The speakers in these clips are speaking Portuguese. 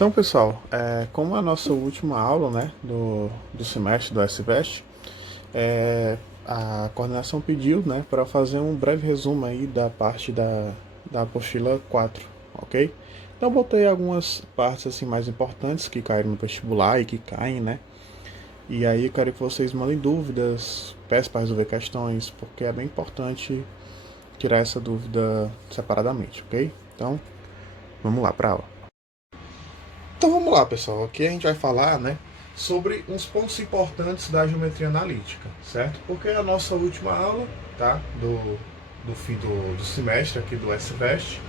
Então, pessoal, como a nossa última aula, né, do semestre do SVEST, a coordenação pediu, né, para fazer um breve resumo aí da parte da apostila 4, ok? Então, eu botei algumas partes assim mais importantes que caíram no vestibular e que caem, né? E aí eu quero que vocês mandem dúvidas, peçam para resolver questões, porque é bem importante tirar essa dúvida separadamente, ok? Então, vamos lá para a aula. Então vamos lá, pessoal. Aqui a gente vai falar, né, sobre uns pontos importantes da geometria analítica, certo? Porque é a nossa última aula, tá, do fim do semestre aqui do SVEST.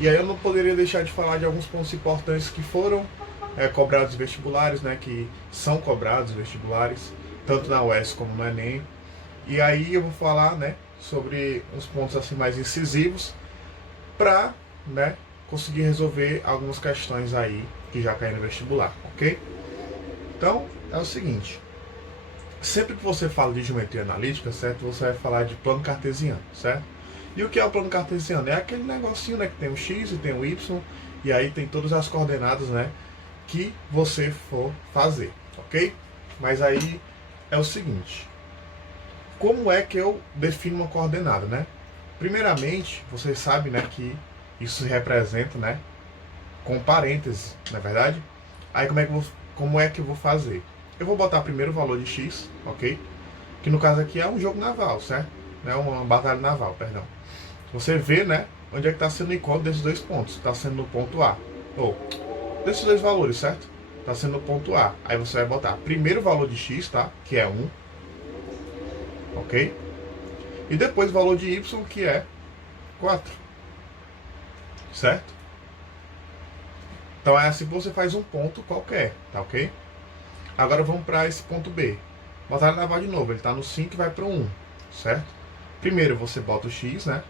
E aí eu não poderia deixar de falar de alguns pontos importantes que foram cobrados em vestibulares, né, que são cobrados em vestibulares, tanto na UES como no Enem. E aí eu vou falar, né, sobre uns pontos assim mais incisivos para, né, conseguir resolver algumas questões aí que já caíram no vestibular, ok? Então, é o seguinte, sempre que você fala de geometria analítica, certo, você vai falar de plano cartesiano, certo? E o que é o plano cartesiano? É aquele negocinho, né, que tem o x e tem o y, e aí tem todas as coordenadas, né, que você for fazer, ok? Mas aí é o seguinte, como é que eu defino uma coordenada, né? Primeiramente, vocês sabem, né, que isso se representa, né, com parênteses, não é verdade? Aí como é que eu vou fazer? Eu vou botar primeiro o valor de x, ok? Que no caso aqui é um jogo naval, certo? É uma batalha naval, perdão. Você vê, né, onde é que está sendo o encontro desses dois pontos. Está sendo no ponto A. Ou, desses dois valores, certo? Está sendo no ponto A. Aí você vai botar primeiro o valor de x, tá? Que é 1, ok? E depois o valor de y, que é 4, certo? Então é assim que você faz um ponto qualquer, tá ok? Agora vamos para esse ponto B. Batalha naval de novo, ele está no 5 e vai para o 1, certo? Primeiro você bota o x, né?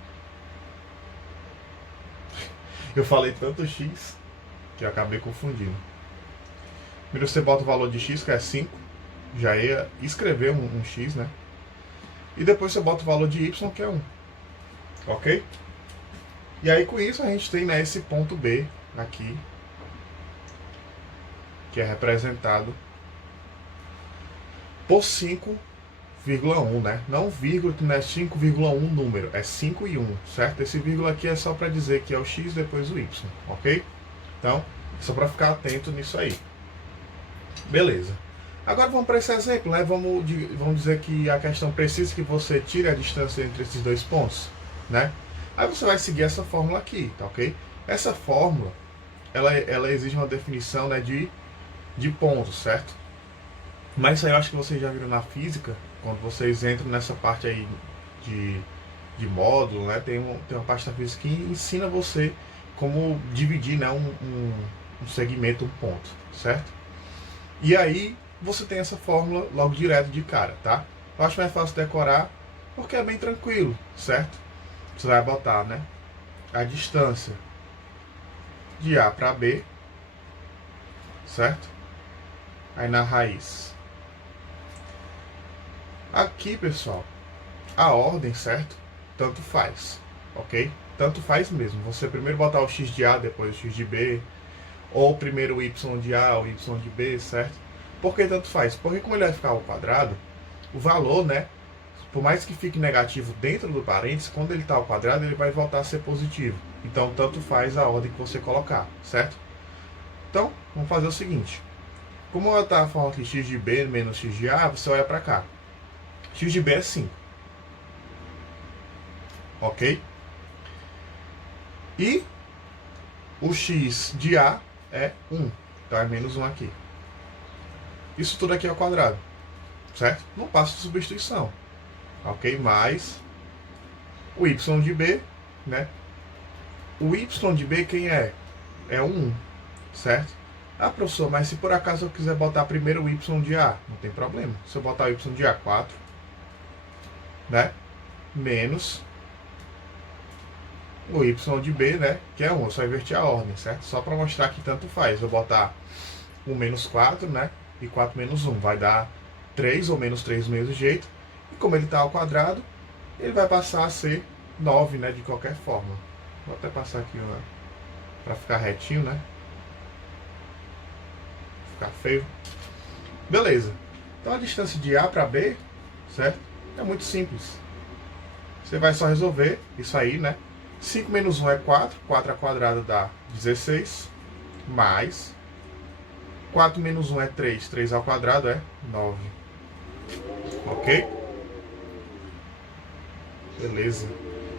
Eu falei tanto x que eu acabei confundindo. Primeiro você bota o valor de x, que é 5. Já ia escrever um x, né? E depois você bota o valor de y, que é 1. Ok? E aí com isso a gente tem, né, esse ponto B aqui, que é representado por 5,1, né? Não vírgula, que não é 5,1 número, é 5 e 1, certo? Esse vírgula aqui é só para dizer que é o x depois o y, ok? Então, só para ficar atento nisso aí. Beleza. Agora vamos para esse exemplo, né? Vamos dizer que a questão precisa que você tire a distância entre esses dois pontos, né? Aí você vai seguir essa fórmula aqui, tá ok? Essa fórmula, ela exige uma definição, né, de pontos, certo? Mas isso aí eu acho que vocês já viram na física, quando vocês entram nessa parte aí de módulo, né? Tem uma parte da física que ensina você como dividir, né, um segmento, um ponto, certo? E aí você tem essa fórmula logo direto de cara, tá? Eu acho mais fácil decorar porque é bem tranquilo, certo? Você vai botar, né, a distância de A para B, certo? Aí na raiz. Aqui, pessoal, a ordem, certo? Tanto faz, ok? Tanto faz mesmo. Você primeiro botar o x de A, depois o x de B, ou primeiro o y de A, o y de B, certo? Por que tanto faz? Porque como ele vai ficar ao quadrado, o valor, né, por mais que fique negativo dentro do parênteses, quando ele está ao quadrado, ele vai voltar a ser positivo. Então, tanto faz a ordem que você colocar, certo? Então, vamos fazer o seguinte. Como eu estava falando que x de B menos x de A, você olha para cá. X de B é 5. Ok? E o x de A é 1. Então é menos 1 aqui. Isso tudo aqui é ao quadrado, certo? Não passa de substituição. Ok? Mais o y de B, né? O y de B quem é? É o 1, certo? Ah, professor, mas se por acaso eu quiser botar primeiro o y de A, não tem problema. Se eu botar o y de A 4, né? Menos o y de B, né? Que é 1, eu só inverti a ordem, certo? Só para mostrar que tanto faz. Eu botar 1 menos 4, né? E 4 menos 1 vai dar 3 ou menos 3 do mesmo jeito. E como ele está ao quadrado, ele vai passar a ser 9, né? De qualquer forma. Vou até passar aqui para ficar retinho, né? ficar feio. Beleza. Então a distância de A para B, certo? É muito simples. Você vai só resolver isso aí, né? 5 menos 1 é 4. 4 ao quadrado dá 16. Mais 4 menos 1 é 3. 3 ao quadrado é 9. Ok? Beleza.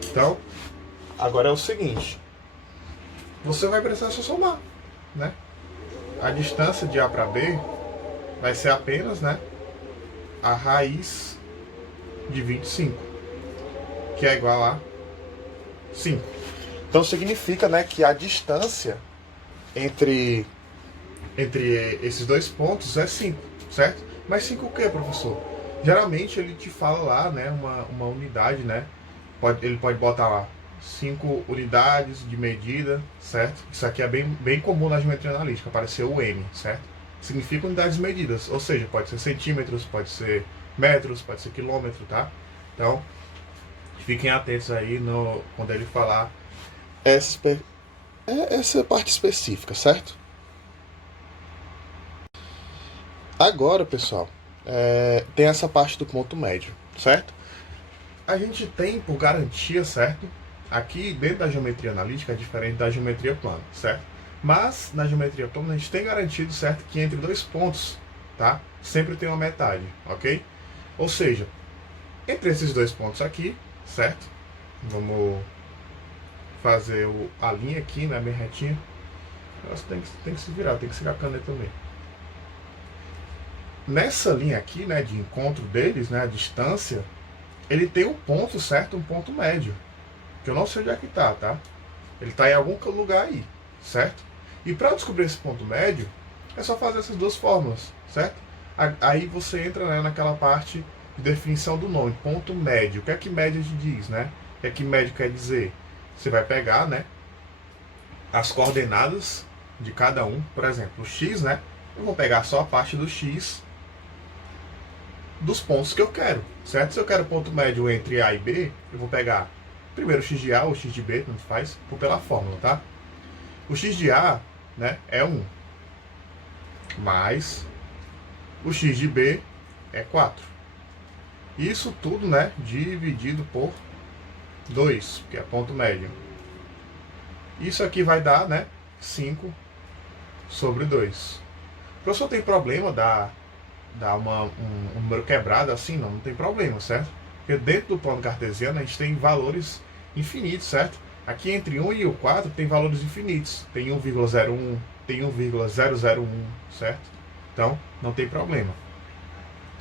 Então, agora é o seguinte. Você vai precisar só somar, né? A distância de A para B vai ser apenas, né, a raiz de 25, que é igual a 5. Então significa, né, que a distância entre esses dois pontos é 5, certo? Mas 5 o que, professor? Geralmente ele te fala lá, né, uma unidade, né? Ele pode botar lá 5 unidades de medida, certo? Isso aqui é bem comum na geometria analítica, apareceu o M, certo? Significa unidades medidas, ou seja, pode ser centímetros, pode ser metros, pode ser quilômetro, tá? Então, fiquem atentos aí quando ele falar essa parte específica, certo? Agora, pessoal, tem essa parte do ponto médio, certo? A gente tem, por garantia, certo? Aqui dentro da geometria analítica é diferente da geometria plana, certo? Mas na geometria plana a gente tem garantido, certo, que entre dois pontos, tá, sempre tem uma metade, ok? Ou seja, entre esses dois pontos aqui, certo? Vamos fazer a linha aqui, né, bem retinha. Nossa, tem que se virar, tem que segurar a caneta também. Nessa linha aqui, né, de encontro deles, né, a distância, ele tem um ponto, certo? Um ponto médio. Que eu não sei onde é que tá? Ele está em algum lugar aí, certo? E para descobrir esse ponto médio, é só fazer essas duas fórmulas, certo? Aí você entra, né, naquela parte de definição do nome, ponto médio. O que é que média te diz, né? O que é que médio quer dizer? Você vai pegar, né, as coordenadas de cada um, por exemplo, o x, né? Eu vou pegar só a parte do x dos pontos que eu quero, certo? Se eu quero ponto médio entre A e B, eu vou pegar primeiro o x de A ou o x de B, tanto faz, por pela fórmula, tá? O x de A, né, é 1, mais o x de B é 4. Isso tudo, né, dividido por 2, que é ponto médio. Isso aqui vai dar, né, 5 sobre 2. O professor tem problema dar um número quebrado assim? Não tem problema, certo? Porque dentro do plano cartesiano a gente tem valores infinitos, certo? Aqui entre 1 e o 4 tem valores infinitos. Tem 1,01, tem 1,001, certo? Então, não tem problema.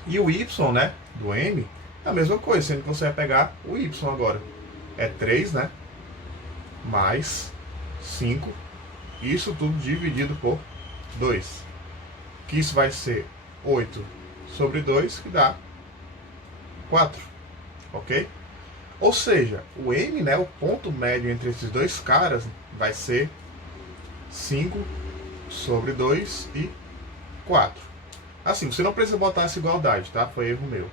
E o y, né, do m, é a mesma coisa, sendo que você vai pegar o y agora. É 3, né, mais 5, isso tudo dividido por 2. Que isso vai ser 8 sobre 2, que dá 4, ok? Ou seja, o m, né, o ponto médio entre esses dois caras, vai ser 5 sobre 2 e 4. Assim, você não precisa botar essa igualdade, tá? Foi erro meu.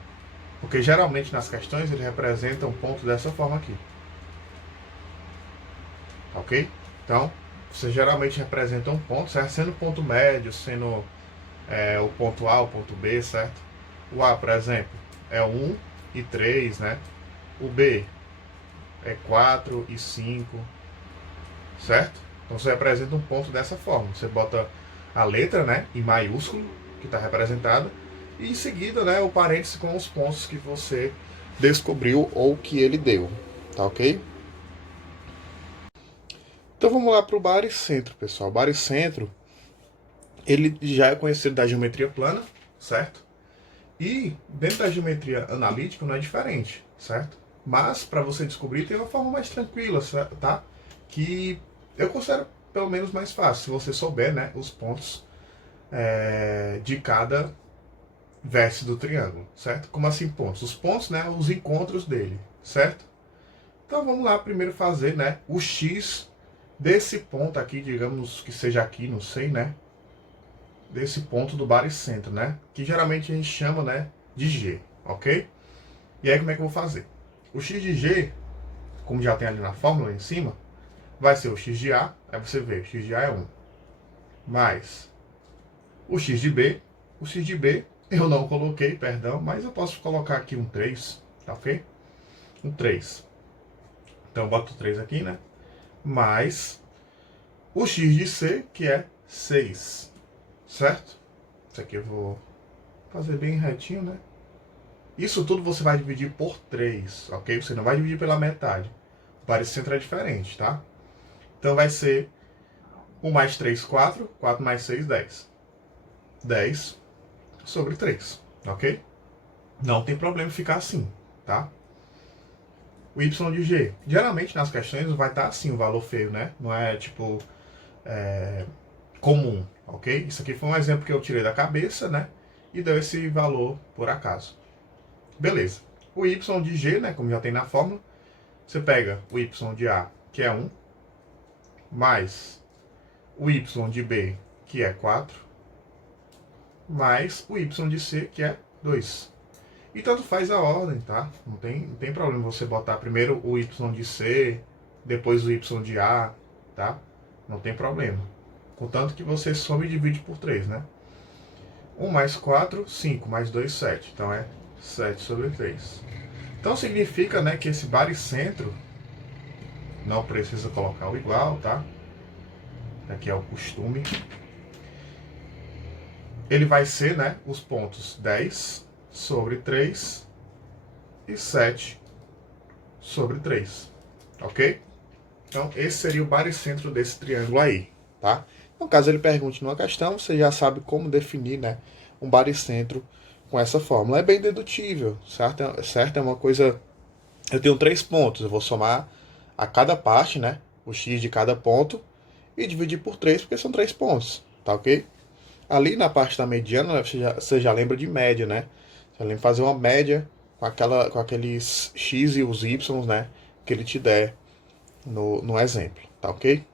Porque geralmente nas questões ele representa um ponto dessa forma aqui. Ok? Então, você geralmente representa um ponto, certo? Sendo ponto médio, sendo o ponto A, o ponto B, certo? O A, por exemplo, é 1 e 3, né? O B é 4 e 5, certo? Então você representa um ponto dessa forma. Você bota a letra, né, em maiúsculo, que está representada, e em seguida, né, o parêntese com os pontos que você descobriu ou que ele deu, tá ok? Então vamos lá para o baricentro, pessoal. O baricentro, ele já é conhecido da geometria plana, certo? E dentro da geometria analítica não é diferente, certo? Mas para você descobrir tem uma forma mais tranquila, certo? Tá? Que eu considero pelo menos mais fácil, se você souber, né, os pontos de cada vértice do triângulo, certo? Como assim pontos? Os pontos, né, os encontros dele, certo? Então vamos lá primeiro fazer, né, o x desse ponto aqui, digamos que seja aqui, não sei, né? Desse ponto do baricentro, né? Que geralmente a gente chama, né, de G, ok? E aí como é que eu vou fazer? O x de G, como já tem ali na fórmula em cima, vai ser o x de A, aí você vê, o x de A é 1, mais o x de b. O x de b eu não coloquei, perdão, mas eu posso colocar aqui um 3, tá ok? Um 3. Então eu boto 3 aqui, né? Mais o x de c, que é 6, certo? Isso aqui eu vou fazer bem retinho, né? Isso tudo você vai dividir por 3, ok? Você não vai dividir pela metade. O baricentro é diferente, tá? Então vai ser 1 mais 3, 4. 4 mais 6, 10. 10 sobre 3, ok? Não tem problema ficar assim, tá? O y de g. Geralmente nas questões vai estar assim o valor feio, né? Não é tipo comum, ok? Isso aqui foi um exemplo que eu tirei da cabeça, né? E deu esse valor por acaso. Beleza. O y de g, né? Como já tem na fórmula, você pega o y de a, que é 1, mais o y de b, que é 4, mais o y de c, que é 2. E tanto faz a ordem, tá? Não tem problema você botar primeiro o y de c, depois o y de a, tá? Não tem problema. Contanto que você some e divide por 3, né? 1 mais 4, 5, mais 2, 7. Então é 7 sobre 3. Então significa, né, que esse baricentro, não precisa colocar o igual, tá? Aqui é o costume. Ele vai ser, né, os pontos 10 sobre 3 e 7 sobre 3, ok? Então esse seria o baricentro desse triângulo aí, tá? Então caso ele pergunte numa questão, você já sabe como definir, né, um baricentro com essa fórmula. É bem dedutível, certo? Certo? É uma coisa... Eu tenho 3 pontos, eu vou somar a cada parte, né, o x de cada ponto, e dividir por 3, porque são 3 pontos, tá ok? Ali na parte da mediana, você já lembra de média, né? Você lembra de fazer uma média com aqueles x e os y, né, que ele te der no exemplo, tá ok?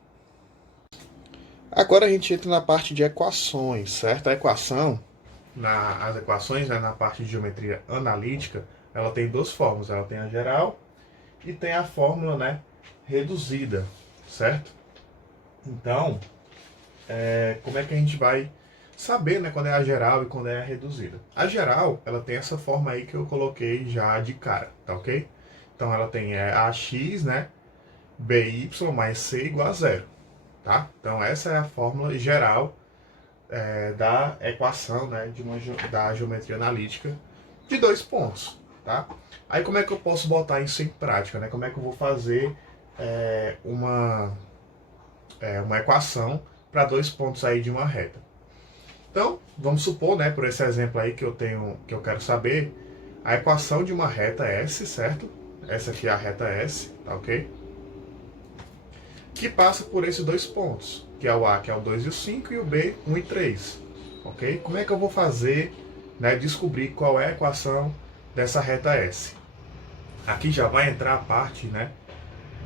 Agora a gente entra na parte de equações, certo? A equação, as equações, né, na parte de geometria analítica, ela tem duas formas. Ela tem a geral e tem a fórmula, né, reduzida, certo? Então, como é que a gente vai saber, né, quando é a geral e quando é a reduzida? A geral, ela tem essa forma aí que eu coloquei já de cara, tá ok? Então ela tem ax, né, by mais c igual a zero, tá? Então essa é a fórmula geral da equação, né, da geometria analítica de 2 pontos, tá? Aí como é que eu posso botar isso em prática, né? Como é que eu vou fazer uma equação para 2 pontos aí de uma reta? Então, vamos supor, né, por esse exemplo aí que eu quero saber, a equação de uma reta S, certo? Essa aqui é a reta S, tá ok? Que passa por esses 2 pontos, que é o A, que é o 2 e o 5, e o B, 1 e 3, ok? Como é que eu vou fazer, né, descobrir qual é a equação dessa reta S? Aqui já vai entrar a parte, né,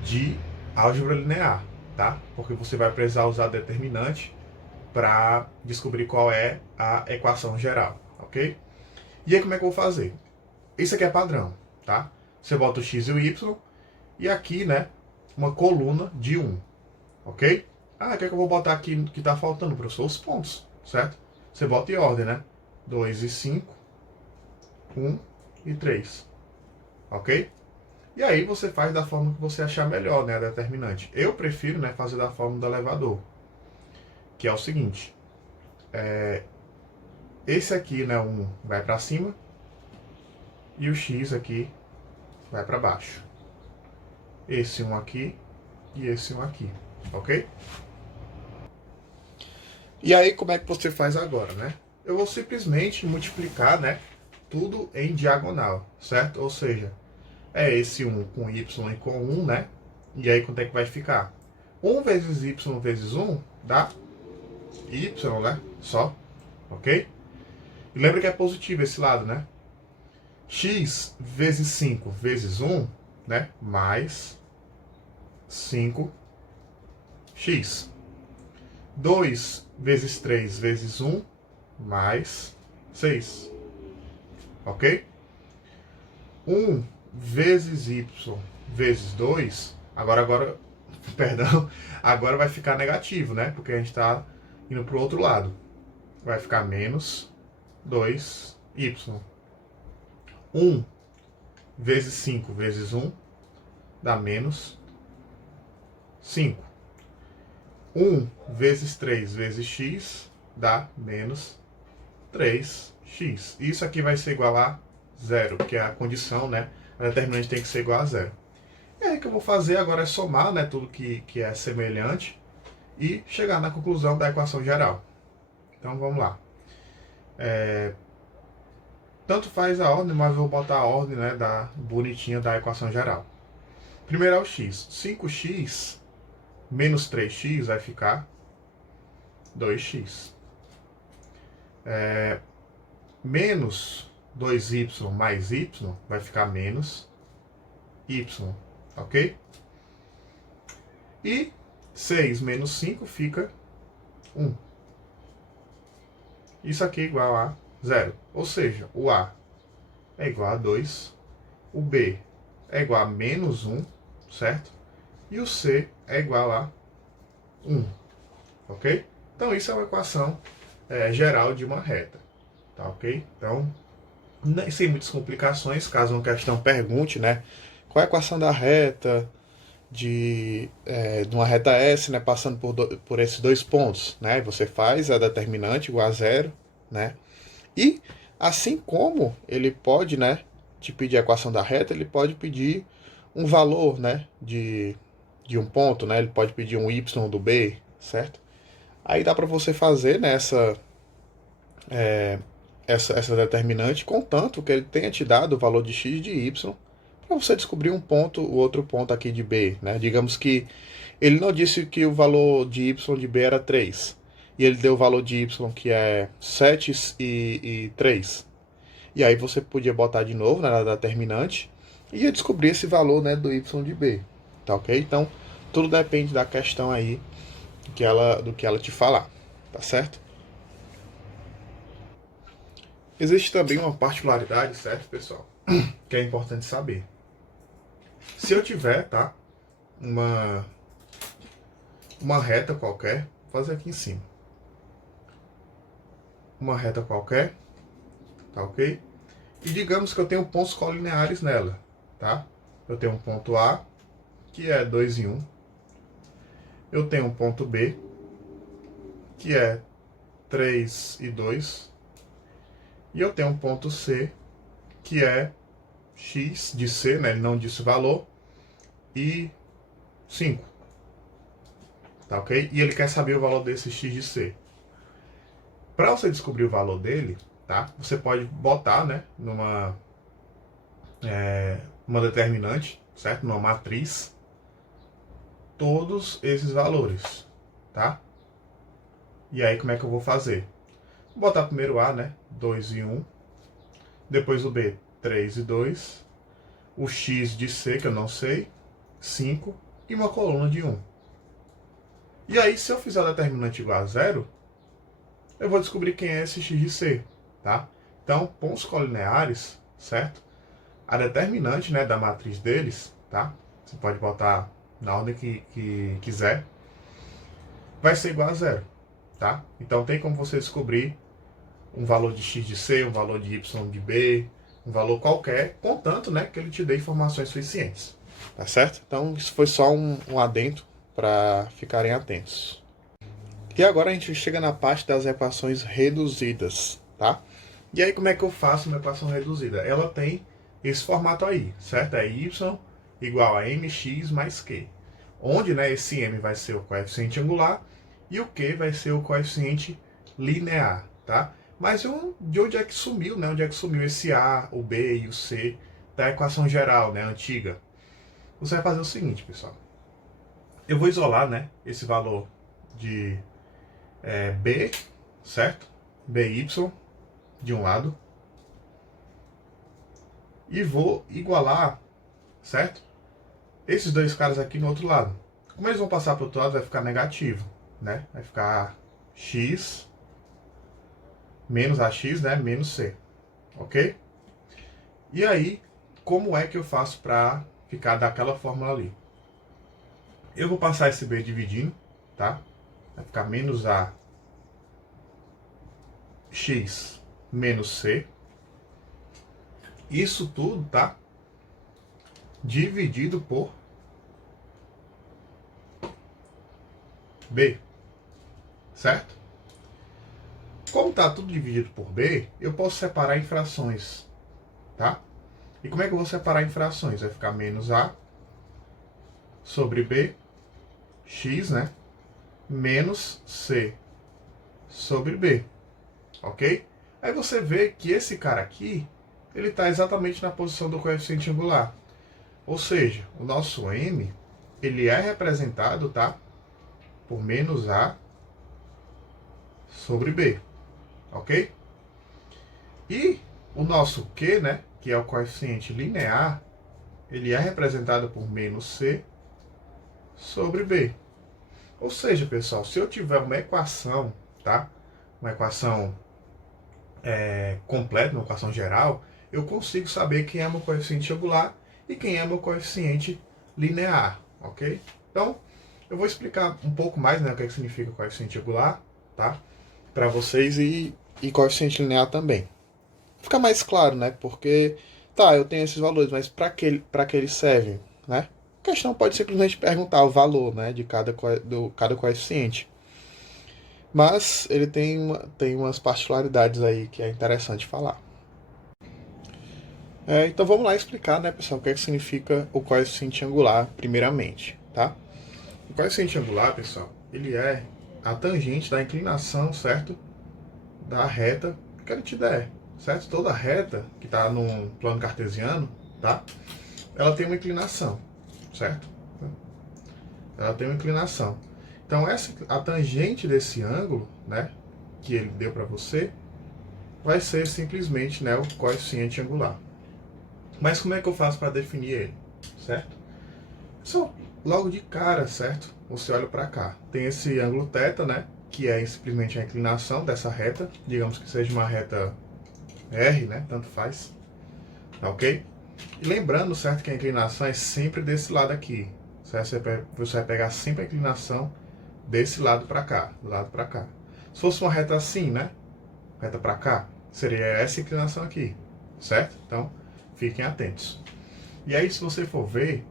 de álgebra linear, tá? Porque você vai precisar usar determinante para descobrir qual é a equação geral, ok? E aí como é que eu vou fazer? Isso aqui é padrão, tá? Você bota o x e o y, e aqui, né, uma coluna de 1, ok? O que é que eu vou botar aqui que está faltando, professor? Os pontos, certo? Você bota em ordem, né? 2 e 5, 1 e 3, ok? E aí você faz da forma que você achar melhor, né, a determinante. Eu prefiro, né, fazer da forma do elevador, que é o seguinte. Esse aqui, né, 1 vai para cima e o x aqui vai para baixo. Esse 1 aqui e esse 1 aqui, ok? E aí como é que você faz agora, né? Eu vou simplesmente multiplicar, né, tudo em diagonal, certo? Ou seja, é esse 1 com y e com 1, né? E aí quanto é que vai ficar? 1 vezes y vezes 1 dá y, né? Só, ok? E lembra que é positivo esse lado, né? X vezes 5 vezes 1, né? Mais 5x. 2 vezes 3 vezes 1, mais 6. Ok? 1 vezes y vezes 2, perdão, agora vai ficar negativo, né? Porque a gente está indo para o outro lado. vai ficar menos 2y. 1 vezes 5 vezes 1 dá menos 5. 1 vezes 3 vezes x dá menos 3x. Isso aqui vai ser igual a zero, que é a condição, né? A determinante tem que ser igual a zero. E aí o que eu vou fazer agora é somar, né, tudo que é semelhante e chegar na conclusão da equação geral. Então vamos lá. Tanto faz a ordem, mas eu vou botar a ordem, né, bonitinha da equação geral. Primeiro é o x. 5x menos 3x vai ficar 2x. Menos 2y mais y vai ficar menos y, ok? E 6 menos 5 fica 1. Isso aqui é igual a 0. Ou seja, o A é igual a 2, o B é igual a menos 1, certo? E o C é igual a 1, ok? Então isso é uma equação geral de uma reta, tá ok? Então, sem muitas complicações, caso uma questão pergunte, né? Qual é a equação da reta de uma reta S, né, passando por esses dois pontos, né? Você faz a determinante igual a zero, né? E assim como ele pode, né, te pedir a equação da reta, ele pode pedir um valor, né, de um ponto, né? Ele pode pedir um y do b, certo? Aí dá para você fazer, né, essa determinante, contanto que ele tenha te dado o valor de x e de y, para você descobrir um ponto, o outro ponto aqui de b, né? Digamos que ele não disse que o valor de y de b era 3, e ele deu o valor de y que é 7 e 3. E aí você podia botar de novo, né, na determinante e ia descobrir esse valor, né, do y de b, tá ok? Então, tudo depende da questão aí do que ela te falar, tá certo? Existe também uma particularidade, certo, pessoal? Que é importante saber. Se eu tiver, tá, uma reta qualquer, vou fazer aqui em cima. Uma reta qualquer, tá ok? E digamos que eu tenho pontos colineares nela, tá? Eu tenho um ponto A, que é 2 e 1. Eu tenho um ponto B, que é 3 e 2. E eu tenho um ponto C, que é x de C, né? Ele não disse o valor, e 5. Tá ok? E ele quer saber o valor desse x de C. Para você descobrir o valor dele, tá? Você pode botar, né, uma determinante, certo? Numa matriz, todos esses valores, tá? E aí como é que eu vou fazer? Vou botar primeiro A, né? 2 e 1. Depois o B, 3 e 2. O X de C, que eu não sei, 5. E uma coluna de 1. E aí, se eu fizer a determinante igual a 0, eu vou descobrir quem é esse X de C, tá? Então, pontos colineares, certo? A determinante, né, da matriz deles, tá? Você pode botar na ordem que quiser. Vai ser igual a 0, tá? Então, tem como você descobrir um valor de x de C, um valor de y de B, um valor qualquer, contanto, né, que ele te dê informações suficientes. Tá certo? Então, isso foi só um adendo para ficarem atentos. E agora a gente chega na parte das equações reduzidas, tá? E aí, como é que eu faço uma equação reduzida? Ela tem esse formato aí, certo? É y igual a mx mais q. Onde, né, esse m vai ser o coeficiente angular e o q vai ser o coeficiente linear, tá? Mas de onde é que sumiu, né? Onde é que sumiu esse a, o b e o c da equação geral, né, antiga? Você vai fazer o seguinte, pessoal. Eu vou isolar, né, esse valor de b, certo? By de um lado. E vou igualar, certo? Esses dois caras aqui no outro lado. Como eles vão passar para o outro lado, vai ficar negativo, né? Vai ficar x menos ax, né? Menos c, ok? E aí, como é que eu faço para ficar daquela fórmula ali? Eu vou passar esse b dividindo, tá? Vai ficar menos a x menos c, isso tudo, tá? Dividido por b, certo? Como tá tudo dividido por b, eu posso separar em frações, tá? E como é que eu vou separar em frações? Vai ficar menos a sobre b, x, né? Menos c sobre b, ok? Aí você vê que esse cara aqui, ele está exatamente na posição do coeficiente angular. Ou seja, o nosso m, ele é representado, tá? Por menos a sobre b, ok? E o nosso q, né? Que é o coeficiente linear, ele é representado por menos c sobre b. Ou seja, pessoal, se eu tiver uma equação, tá? Uma equação completa, uma equação geral, eu consigo saber quem é meu coeficiente angular e quem é meu coeficiente linear, ok? Então, eu vou explicar um pouco mais, né, o que, é que significa coeficiente angular, tá? Para vocês e coeficiente linear também. Fica mais claro, né? Porque, tá, eu tenho esses valores, mas para que eles servem, né? A questão pode simplesmente perguntar o valor, né, de cada coeficiente. Mas ele tem umas particularidades aí que é interessante falar. Então vamos lá explicar, né, pessoal, o que, é que significa o coeficiente angular, primeiramente, tá? O coeficiente angular, pessoal, ele é a tangente da inclinação, certo? Da reta que ele te der, certo? Toda reta que está no plano cartesiano, tá? Ela tem uma inclinação, certo? Ela tem uma inclinação. Então a tangente desse ângulo, né, que ele deu para você, vai ser simplesmente, né, o coeficiente angular. Mas como é que eu faço para definir ele, certo? Só logo de cara, certo? Você olha para cá. Tem esse ângulo θ, né? Que é simplesmente a inclinação dessa reta. Digamos que seja uma reta R, né? Tanto faz. Tá ok? E lembrando, certo, que a inclinação é sempre desse lado aqui. Certo? Você vai pegar sempre a inclinação desse lado para cá. Do lado para cá. Se fosse uma reta assim, né? Reta para cá, seria essa inclinação aqui. Certo? Então, fiquem atentos. E aí, se você for ver,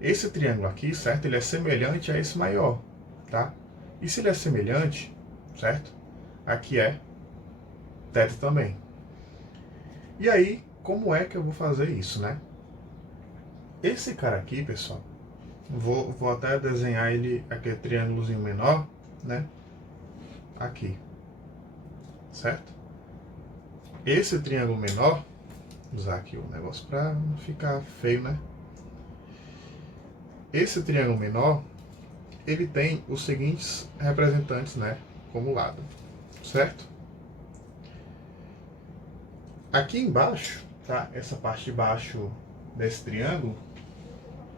esse triângulo aqui, certo? Ele é semelhante a esse maior, tá? E se ele é semelhante, certo? Aqui é θ também. E aí, como é que eu vou fazer isso, né? Esse cara aqui, pessoal, vou até desenhar ele, aquele triângulozinho menor, né? Aqui, certo? Esse triângulo menor, vou usar aqui o negócio para não ficar feio, né? Esse triângulo menor, ele tem os seguintes representantes, né? Como lado, certo? Aqui embaixo, tá? Essa parte de baixo desse triângulo,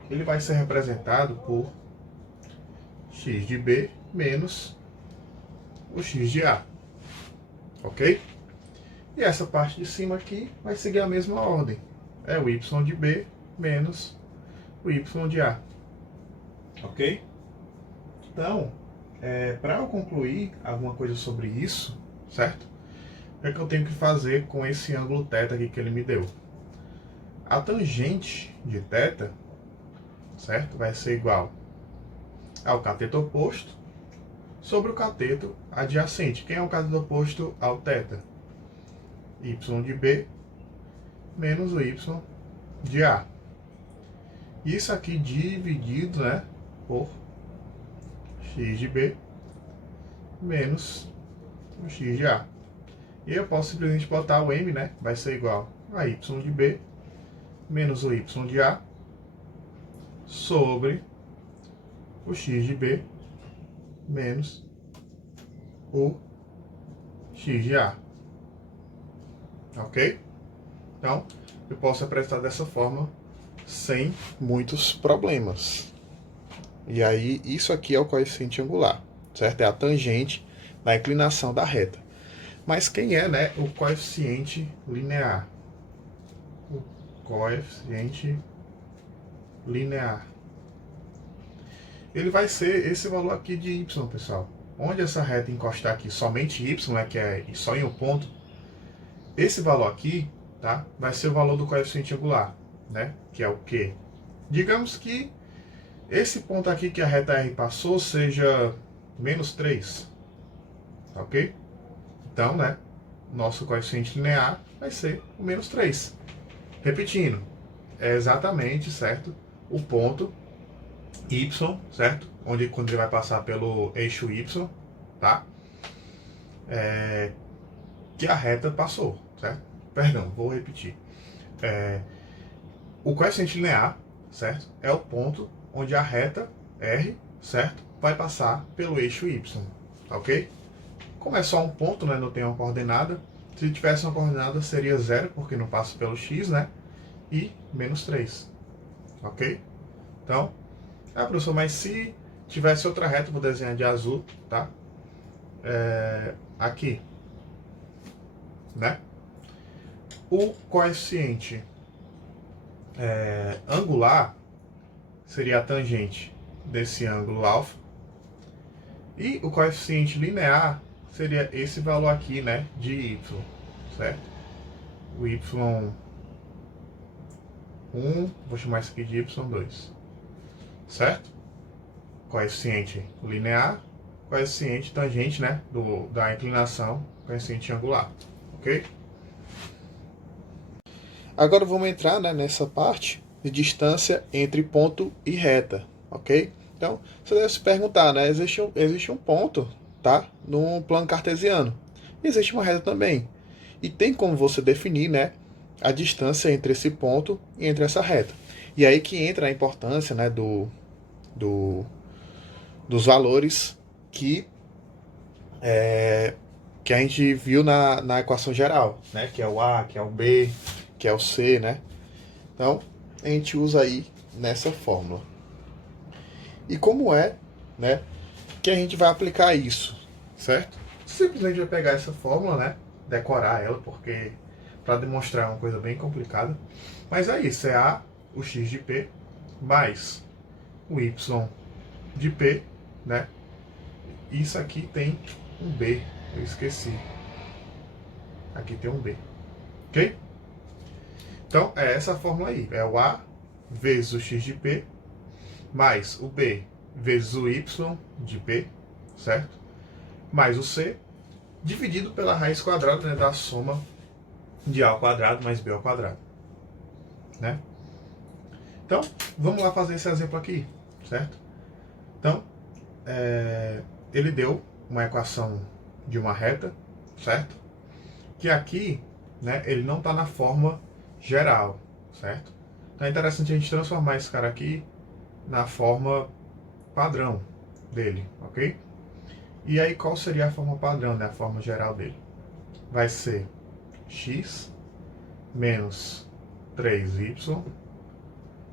ele vai ser representado por x de b menos o x de a, ok? E essa parte de cima aqui vai seguir a mesma ordem. É o y de b menos o y de a, ok? Então, para eu concluir alguma coisa sobre isso, certo? O que é que eu tenho que fazer com esse ângulo θ aqui que ele me deu? A tangente de θ, certo? Vai ser igual ao cateto oposto sobre o cateto adjacente. Quem é o cateto oposto ao θ? Y de B menos o Y de A. Isso aqui dividido, né, por x de B menos o x de A. E eu posso simplesmente botar o m, né, vai ser igual a y de B menos o y de A sobre o x de B menos o x de A. Ok? Então, eu posso apresentar dessa forma sem muitos problemas. E aí, isso aqui é o coeficiente angular, certo? É a tangente da inclinação da reta. Mas quem é, né, o coeficiente linear? O coeficiente linear. Ele vai ser esse valor aqui de y, pessoal. onde essa reta encostar aqui somente y, né, que é só em um ponto, esse valor aqui, tá, vai ser o valor do coeficiente angular, né, que é o quê? Digamos que esse ponto aqui que a reta R passou seja menos 3, ok? Então, né, nosso coeficiente linear vai ser o menos 3. Repetindo, é exatamente, certo, o ponto y, certo? Quando ele vai passar pelo eixo y, tá? Que a reta passou, certo? Perdão, vou repetir. O coeficiente linear, certo? É o ponto onde a reta R, certo? Vai passar pelo eixo y, ok? Como é só um ponto, né? Não tem uma coordenada. Se tivesse uma coordenada seria 0, porque não passa pelo x, né? E menos 3, ok? Então, professor, mas se tivesse outra reta, vou desenhar de azul, tá? Aqui, né? O coeficiente angular seria a tangente desse ângulo alfa. E o coeficiente linear seria esse valor aqui, né? De y, certo? O y1, vou chamar isso aqui de y2, certo? Coeficiente linear, coeficiente tangente, né? Da inclinação, coeficiente angular, ok? Agora vamos entrar, né, nessa parte de distância entre ponto e reta, ok? Então, você deve se perguntar, né? Existe um ponto, tá? No plano cartesiano. Existe uma reta também. E tem como você definir, né, a distância entre esse ponto e entre essa reta. E aí que entra a importância, né, dos valores que a gente viu na equação geral, né? Que é o A, que é o B, que é o C, né? Então, a gente usa aí nessa fórmula. E como é, né, que a gente vai aplicar isso, certo? Simplesmente vai pegar essa fórmula, né, decorar ela, porque para demonstrar uma coisa bem complicada. Mas é isso, é A, o x de P, mais o y de P, né? Isso aqui tem um B, eu esqueci. Aqui tem um B, ok? Então, é essa fórmula aí. É o A vezes o x de P, mais o B vezes o y de P, certo? Mais o C, dividido pela raiz quadrada, né, da soma de A ao quadrado mais B ao quadrado, né? Então, vamos lá fazer esse exemplo aqui, certo? Então, ele deu uma equação de uma reta, certo? Que aqui, né, ele não está na forma geral, certo? Então é interessante a gente transformar esse cara aqui na forma padrão dele, ok? E aí qual seria a forma padrão, né, a forma geral dele? Vai ser x menos 3y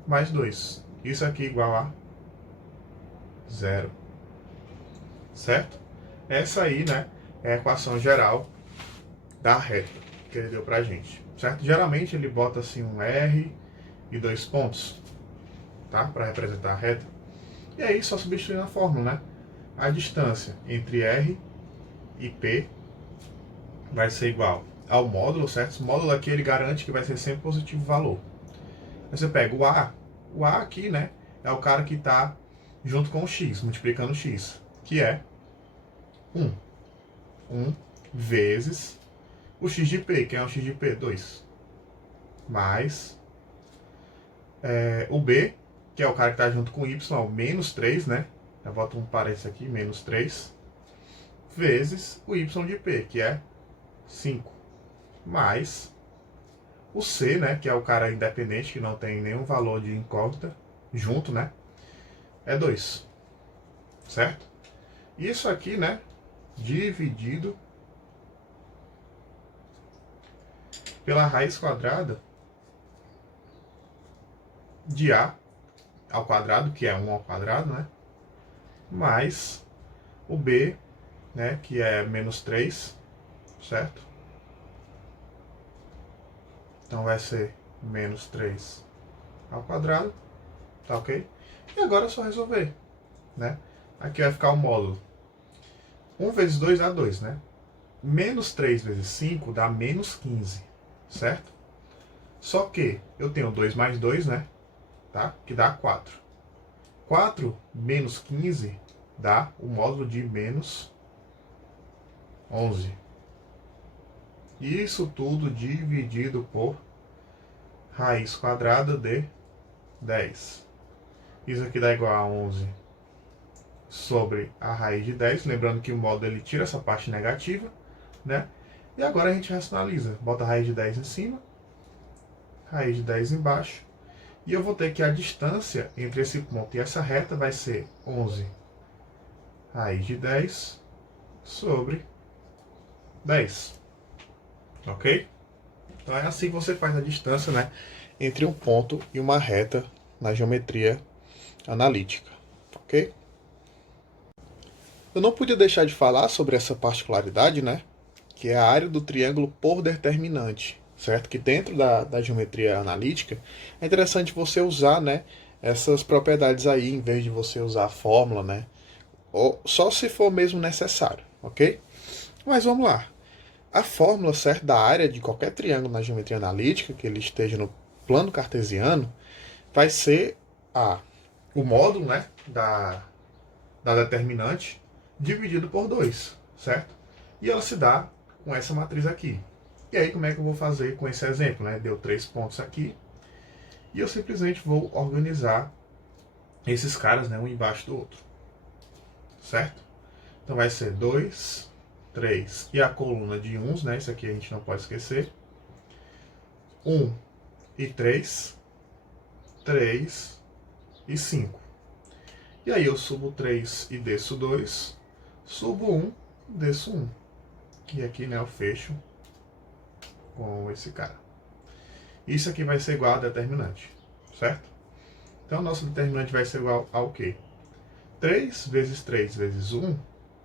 mais 2. Isso aqui igual a 0, certo? Essa aí, né, é a equação geral da reta que ele deu pra gente, certo? Geralmente ele bota assim um R e 2 pontos, tá? Para representar a reta. E aí só substituir na fórmula, né? A distância entre R e P vai ser igual ao módulo, certo? O módulo aqui ele garante que vai ser sempre positivo o valor. Aí você pega o A aqui, né? É o cara que está junto com o X, multiplicando o X, que é 1. 1 vezes o X de P, que é o X de P, 2. Mais o B, que é o cara que está junto com o Y, ó, menos 3, né? Eu boto um parênteses aqui, menos 3. Vezes o Y de P, que é 5. Mais o C, né? Que é o cara independente, que não tem nenhum valor de incógnita junto, né? É 2. Certo? Isso aqui, né? Dividido pela raiz quadrada de A ao quadrado, que é 1 ao quadrado, né? Mais o B, né? Que é menos 3, certo? Então vai ser menos 3 ao quadrado, tá ok? E agora é só resolver, né? Aqui vai ficar o módulo. 1 vezes 2 dá 2, né? Menos 3 vezes 5 dá menos 15, certo? Só que eu tenho 2 mais 2, né? Tá? Que dá 4. 4 menos 15 dá o módulo de menos 11. Isso tudo dividido por raiz quadrada de 10. Isso aqui dá igual a 11 sobre a raiz de 10. Lembrando que o módulo ele tira essa parte negativa, né? E agora a gente racionaliza. Bota a raiz de 10 em cima, raiz de 10 embaixo. E eu vou ter que a distância entre esse ponto e essa reta vai ser 11 raiz de 10 sobre 10. Ok? Então é assim que você faz a distância, né, entre um ponto e uma reta na geometria analítica. Ok? Eu não podia deixar de falar sobre essa particularidade, né, que é a área do triângulo por determinante, certo? Que dentro da geometria analítica é interessante você usar, né, essas propriedades aí, em vez de você usar a fórmula, né, ou só se for mesmo necessário, ok? Mas vamos lá. A fórmula certa da área de qualquer triângulo na geometria analítica, que ele esteja no plano cartesiano, vai ser o módulo, né, da determinante dividido por 2, certo? E ela se dá com essa matriz aqui. E aí, como é que eu vou fazer com esse exemplo, né? Deu 3 pontos aqui. E eu simplesmente vou organizar esses caras, né, um embaixo do outro. Certo? Então vai ser 2, 3 e a coluna de uns, né? Isso aqui a gente não pode esquecer. 1 e 3, 3 e 5. E aí eu subo 3 e desço 2, subo 1, desço 1. E aqui, né, eu fecho com esse cara. Isso aqui vai ser igual a determinante, certo? Então, nosso determinante vai ser igual ao quê? 3 vezes 3 vezes 1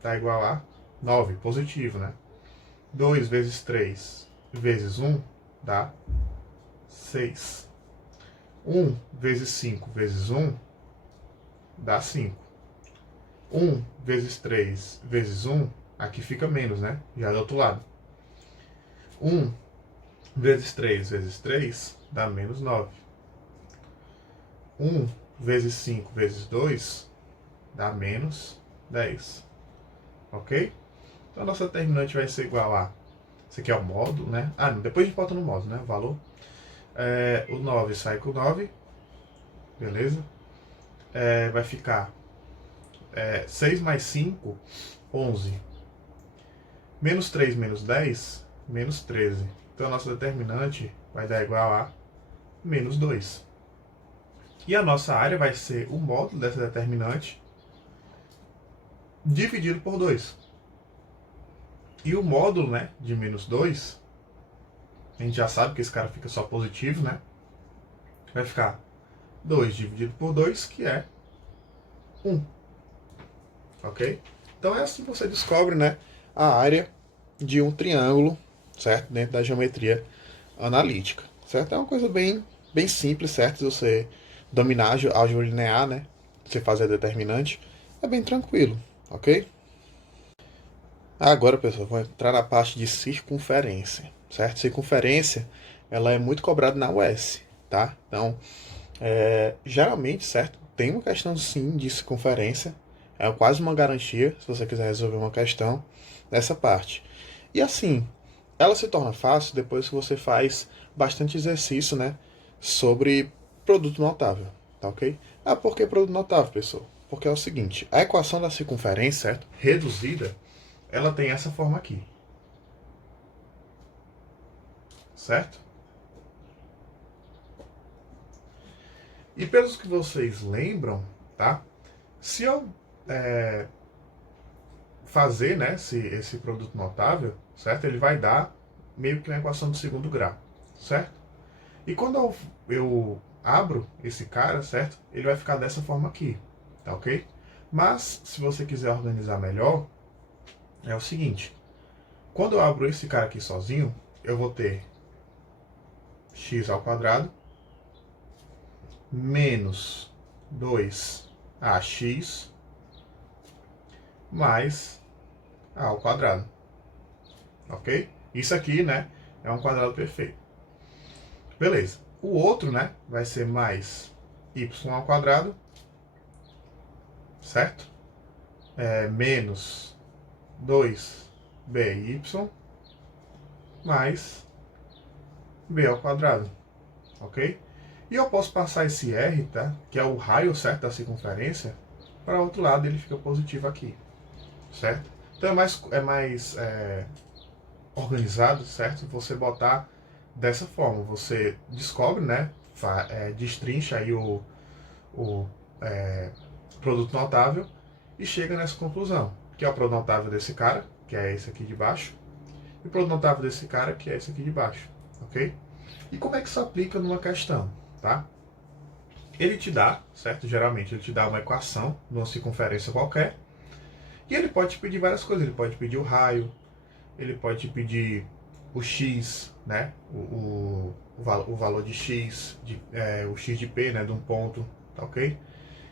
dá igual a 9, positivo, né? 2 vezes 3 vezes 1 dá 6. 1 vezes 5 vezes 1 dá 5. 1 vezes 3 vezes 1, aqui fica menos, né? Já do outro lado. 1 vezes 3 vezes 3 dá menos 9. 1 vezes 5 vezes 2 dá menos 10. Ok? Então a nossa determinante vai ser igual a... Esse aqui é o módulo, né? Ah, depois a gente bota no módulo, né? O valor. O 9 sai com 9. Beleza? Vai ficar 6 mais 5, 11. Menos 3 menos 10, menos 13. Então a nossa determinante vai dar igual a menos 2. E a nossa área vai ser o módulo dessa determinante dividido por 2. E o módulo, né, de menos 2, a gente já sabe que esse cara fica só positivo, né? Vai ficar 2 dividido por 2, que é 1. Ok? Então é assim que você descobre, né, a área de um triângulo, certo? Dentro da geometria analítica, certo? É uma coisa bem simples, certo? Se você dominar a álgebra linear, né? Você fazer determinante, é bem tranquilo, ok? Agora, pessoal, vou entrar na parte de circunferência, certo? Circunferência, ela é muito cobrada na UES, tá? Então, geralmente, certo? Tem uma questão, sim, de circunferência. É quase uma garantia, se você quiser resolver uma questão dessa parte. E assim, ela se torna fácil depois que você faz bastante exercício, né? Sobre produto notável, tá ok? Ah, por que produto notável, pessoal? Porque é o seguinte, a equação da circunferência, certo? Reduzida, ela tem essa forma aqui. Certo? E pelos que vocês lembram, tá? Se eu fazer, né, esse produto notável, certo? Ele vai dar meio que uma equação do segundo grau, certo? E quando eu abro esse cara, certo? Ele vai ficar dessa forma aqui, tá ok? Mas, se você quiser organizar melhor, é o seguinte. Quando eu abro esse cara aqui sozinho, eu vou ter x ao quadrado menos 2ax mais a ao quadrado. Ok? Isso aqui, né, é um quadrado perfeito. Beleza. O outro, né, vai ser mais y ao quadrado, certo? Menos 2by mais b ao quadrado, ok? E eu posso passar esse r, tá, que é o raio certo da circunferência, para o outro lado ele fica positivo aqui, certo? Então é mais organizado, certo? Você botar dessa forma, você descobre, né, destrincha aí o produto notável e chega nessa conclusão, que é o produto notável desse cara, que é esse aqui de baixo, e o produto notável desse cara, que é esse aqui de baixo, ok? E como é que isso aplica numa questão, tá? Ele te dá, certo? Geralmente ele te dá uma equação de uma circunferência qualquer, e ele pode te pedir várias coisas. Ele pode pedir o raio, ele pode te pedir o x, né? O valor de x, o x de p, né? De um ponto, tá ok?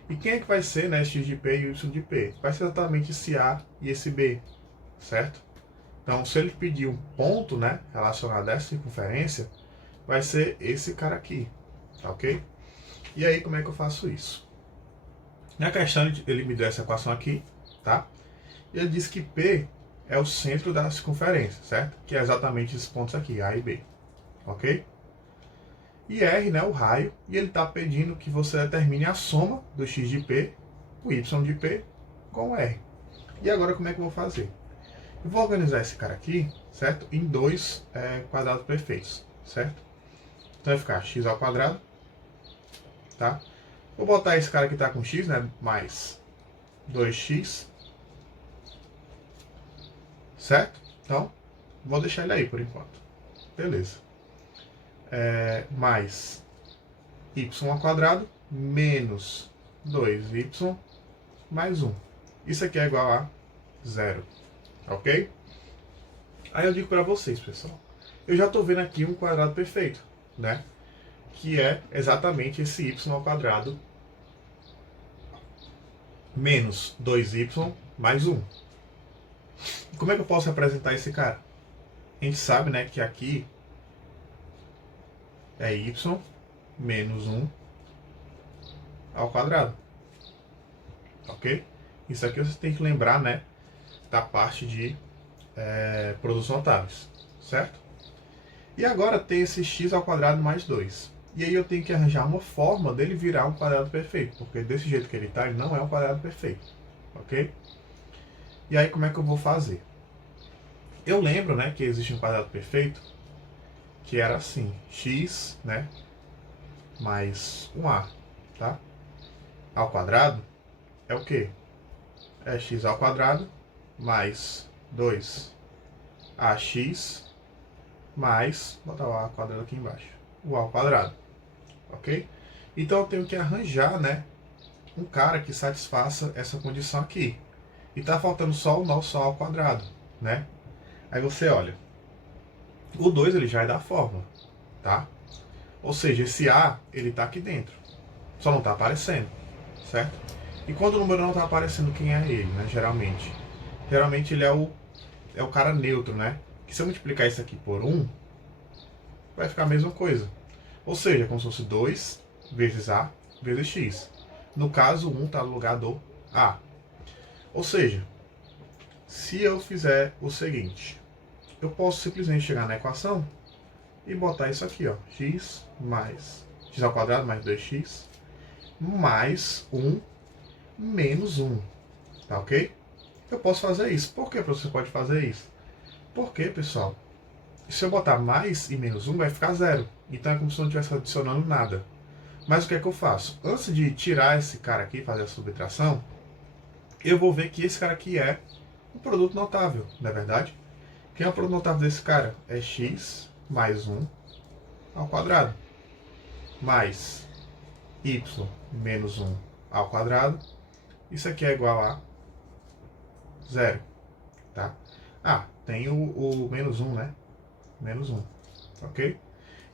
E quem é que vai ser, né? X de p e y de p? Vai ser exatamente esse a e esse b, certo? Então, se ele pedir um ponto, né? Relacionado a essa circunferência, vai ser esse cara aqui, tá ok? E aí, como é que eu faço isso? Na questão, ele me deu essa equação aqui, tá? E ele diz que P é o centro da circunferência, certo? Que é exatamente esses pontos aqui, A e B, ok? E R, né, o raio, e ele está pedindo que você determine a soma do x de P, o y de P, com o R. E agora como é que eu vou fazer? Eu vou organizar esse cara aqui, certo? Em dois quadrados perfeitos, certo? Então vai ficar x ao quadrado, tá? Vou botar esse cara que está com x, né, mais 2x, certo? Então, vou deixar ele aí por enquanto. Beleza. Mais y ao quadrado menos 2y mais 1. Isso aqui é igual a 0. Ok? Aí eu digo para vocês, pessoal. Eu já estou vendo aqui um quadrado perfeito, né? Que é exatamente esse y ao quadrado menos 2y mais 1. Como é que eu posso representar esse cara? A gente sabe, né, que aqui é y menos 1 ao quadrado. Ok? Isso aqui você tem que lembrar, né, da parte de produtos notáveis, certo? E agora tem esse x ao quadrado mais 2. E aí eu tenho que arranjar uma forma dele virar um quadrado perfeito, porque desse jeito que ele está, ele não é um quadrado perfeito, ok? E aí como é que eu vou fazer? Eu lembro, né, que existe um quadrado perfeito que era assim, x, né, mais 1a, tá? Ao quadrado é o quê? É x ao quadrado mais 2ax mais, vou botar o a ao quadrado aqui embaixo, o a ao quadrado, ok? Então eu tenho que arranjar, né, um cara que satisfaça essa condição aqui. E tá faltando só o nosso a ao quadrado, né? Aí você olha, o 2 ele já é da fórmula, tá? Ou seja, esse a, ele tá aqui dentro, só não tá aparecendo, certo? E quando o número não tá aparecendo, quem é ele, né? Geralmente. Geralmente ele é o cara neutro, né? Que se eu multiplicar isso aqui por 1, vai ficar a mesma coisa. Ou seja, como se fosse 2 vezes a vezes x. No caso, 1 está no lugar do a. Ou seja, se eu fizer o seguinte, eu posso simplesmente chegar na equação e botar isso aqui, ó, x ao quadrado mais 2x mais 1 menos 1, tá ok? Eu posso fazer isso. Por que você pode fazer isso? Porque, pessoal, se eu botar mais e menos 1, vai ficar 0. Então é como se eu não estivesse adicionando nada. Mas o que é que eu faço? Antes de tirar esse cara aqui, fazer a subtração, eu vou ver que esse cara aqui é o produto notável, não é verdade? Quem é o produto notável desse cara? É x mais 1 ao quadrado, mais y menos 1 ao quadrado. Isso aqui é igual a 0, tá? Ah, tem o menos 1, né? Menos 1, ok?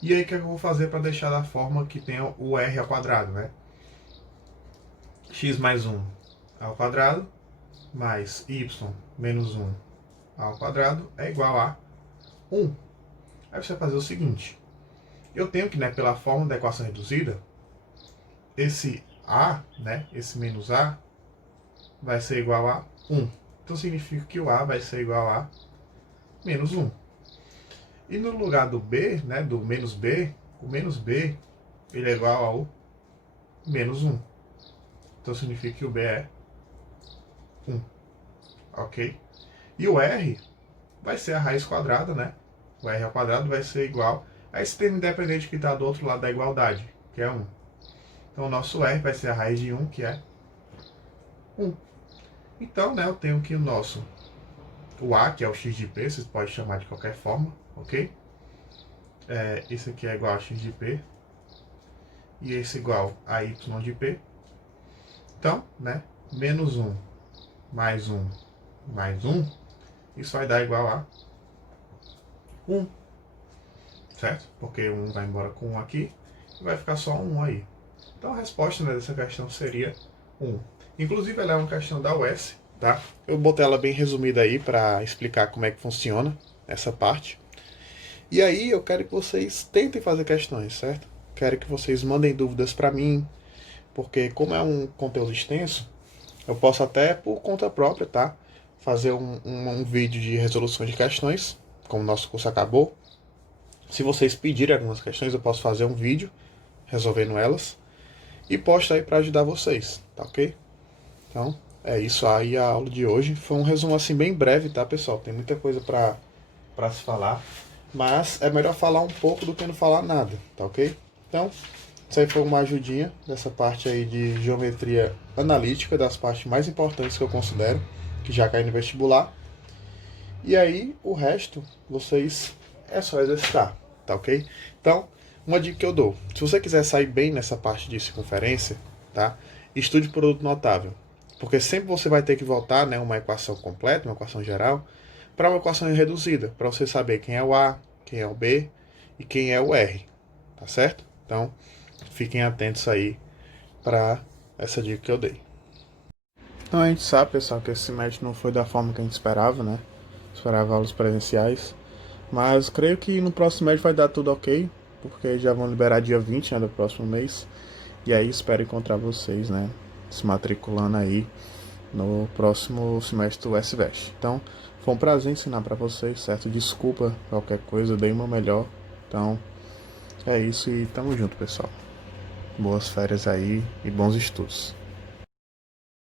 E aí o que eu vou fazer para deixar da forma que tem o r ao quadrado, né? X mais 1 ao quadrado, mais y menos 1 a ao quadrado é igual a 1. Aí você vai fazer o seguinte. Eu tenho que, né, pela fórmula da equação reduzida, esse a, né, esse menos a, vai ser igual a 1. Então significa que o a vai ser igual a menos 1. E no lugar do b, né, do menos b, o menos b, ele é igual ao menos 1. Então significa que o b é 1. Ok? E o r vai ser a raiz quadrada, né? O r ao quadrado vai ser igual a esse termo independente que está do outro lado da igualdade, que é 1. Então o nosso r vai ser a raiz de 1, que é 1. Então, né, eu tenho que o a, que é o x de p, vocês podem chamar de qualquer forma, ok? Esse aqui é igual a x de p. E esse igual a y de p. Então, né, menos 1 mais 1 mais 1, isso vai dar igual a 1. Certo? Porque 1 vai embora com 1 aqui e vai ficar só 1 aí. Então a resposta, né, dessa questão seria 1. Inclusive ela é uma questão da UES, tá? Eu botei ela bem resumida aí para explicar como é que funciona essa parte. E aí eu quero que vocês tentem fazer questões, certo? Quero que vocês mandem dúvidas para mim, porque como é um conteúdo extenso, eu posso até por conta própria, tá? Fazer um vídeo de resolução de questões, como o nosso curso acabou. Se vocês pedirem algumas questões, eu posso fazer um vídeo resolvendo elas e posto aí para ajudar vocês, tá ok? Então, é isso aí a aula de hoje. Foi um resumo assim bem breve, tá, pessoal? Tem muita coisa para se falar, mas é melhor falar um pouco do que não falar nada, tá ok? Então, isso aí foi uma ajudinha dessa parte aí de geometria analítica, das partes mais importantes que eu considero, que já cai no vestibular. E aí, o resto, vocês é só exercitar, tá ok? Então, uma dica que eu dou. Se você quiser sair bem nessa parte de circunferência, tá? Estude produto notável. Porque sempre você vai ter que voltar, né, uma equação completa, uma equação geral, para uma equação reduzida, para você saber quem é o A, quem é o B e quem é o R, tá certo? Então, fiquem atentos aí para essa dica que eu dei. Então a gente sabe, pessoal, que esse semestre não foi da forma que a gente esperava, né? Esperava aulas presenciais. Mas creio que no próximo mês vai dar tudo ok, porque já vão liberar dia 20, né, do próximo mês. E aí espero encontrar vocês, né, se matriculando aí no próximo semestre do SVEST. Então, foi um prazer ensinar para vocês, certo? Desculpa qualquer coisa, eu dei uma melhor. Então, é isso e tamo junto, pessoal. Boas férias aí e bons estudos.